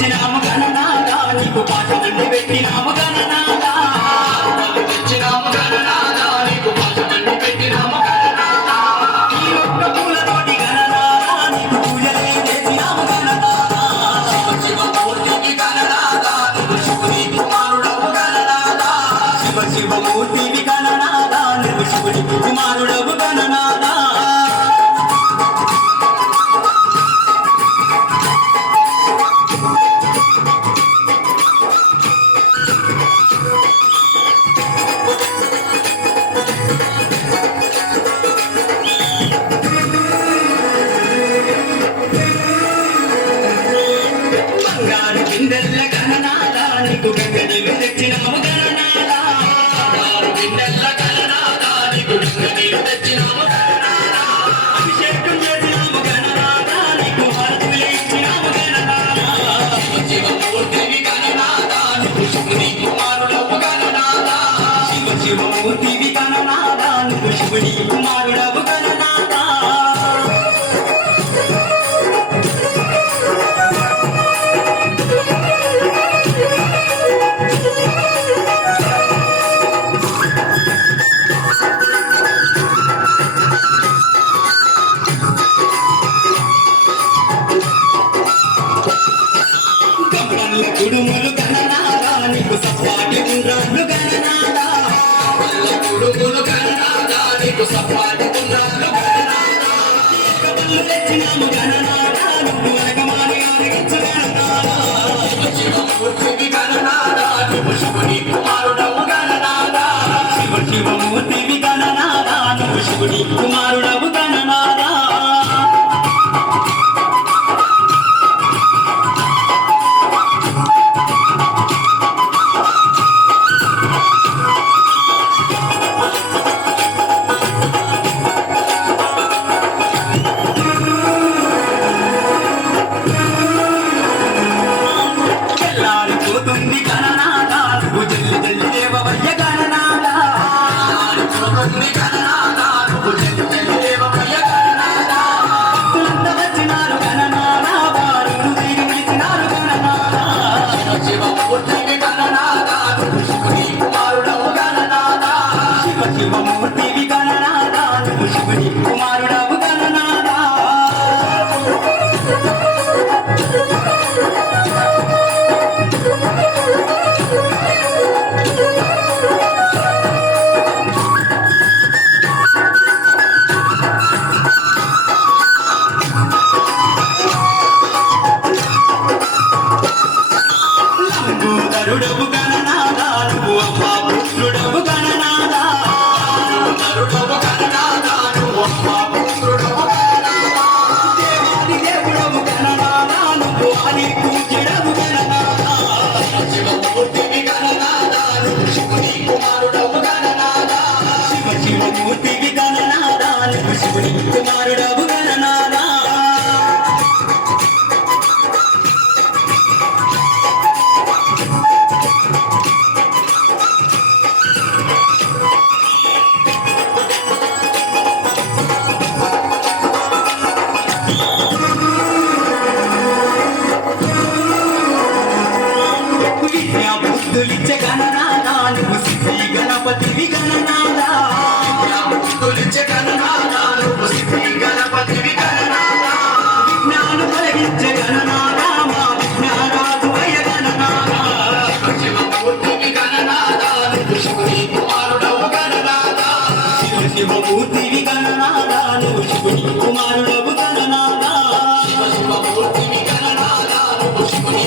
తెచ్చినాము గణనాదా నీకు పాఠమల్లి పెట్టినాము గణనాదా తెచ్చినాము గణనాదా నీకు పాఠమల్లి పెట్టినాము గణనాదా ఈ ఒక్క పూలతోటి గణనాదా నీకు పూజలే చేసినాము గణనాదా శివమూర్తికి గణనాదా నువ్వు శివుని కుమారుడవు గణనాదా శివమూర్తివి గణనాదా నువ్వు శివుని కుమారుడవు గణనాదా బంగారు బిందెల్ల గణనాదా నీకు గంగనీళ్ళు తెచ్చినాము గణనాదా బంగారు బిందెల్ల గణనాదా నీకు గంగనీళ్ళు తెచ్చినాము గణనాదా అభిషేకం చేసినాము గణనాదా నీకు హారతులే ఇచ్చినాము గణనాదా శివమూర్తివి గణనాదా నువ్వు శివుని కుమారుడవు గణనాదా శివమూర్తివి గణనాదా నువ్వు శివుని కుమారుడవు గణనాదా కుడుములు గణనాదా నీకు సప్పాటి ఉండ్రాళ్ళు గణనాదా కుడుములు గణనాదా నీకు సప్పాటి ఉండ్రాళ్ళు గణనాదా కబళ్ళు తెచ్చినాము గణనాదా నువ్వు అరగమాని ఆరగించు గణనాదా శివమూర్తివి గణనాదా నువ్వు శివుని కుమారుడవు గణనాదా శివమూర్తివి గణనాదా నువ్వు శివుని కుమారుడవు గణనాదా పోతుంది గణనాదా నువ్వు జల్లి జల్లి దేవయ్య గణనాదా పోతుంది గణనాదా నువ్వు జల్లి జల్లి దేవయ్య గణనాదా భక్తులంతా వచ్చినారు గణనాదా వారు తిరిగి పిలిచినారు గణనాదా శివమూర్తివి గణనాదా నువ్వు శివుని కుమారుడవు గణనాదా శివమూర్తివి గణనాదా నువ్వు శివుని కుమారుడవు గణనాదా లంబోదరుడవు గణనాదా నువ్వు అమ్మా పుత్రుడవు గణనాదా లంబోదరుడవు గణనాదా నువ్వు అమ్మా పుత్రుడవు గణనాదా దేవాది దేవుడవు గణనాదా నువ్వు ఆది పూజ్యుడవు గణనాదా శివమూర్తివి గణనాదా నువ్వు శివుని కుమారుడవు గణనాదా శివమూర్తివి గణనాదా నువ్వు శివుని కుమారుడవు గణనాదా విద్యాబుద్ధులిచ్చే గణనాదా నువ్వు సిద్ధి గణపతివి గణనాదా విద్యాబుద్ధులిచ్చే గణనాదా నువ్వు సిద్ధి గణపతివి గణనాదా విజ్ఞాను కలిగించే గణనాదా మా విజ్ఞానాదు అయ గణనాదా శివమూర్తివి గణనాదా నువ్వు శివుని కుమారుడవు గణనాదా శివమూర్తివి గణనాదా నువ్వు శివుని కుమారుడవు గణనాదా శివమూర్తివి గణనాదా నువ్వు శివుని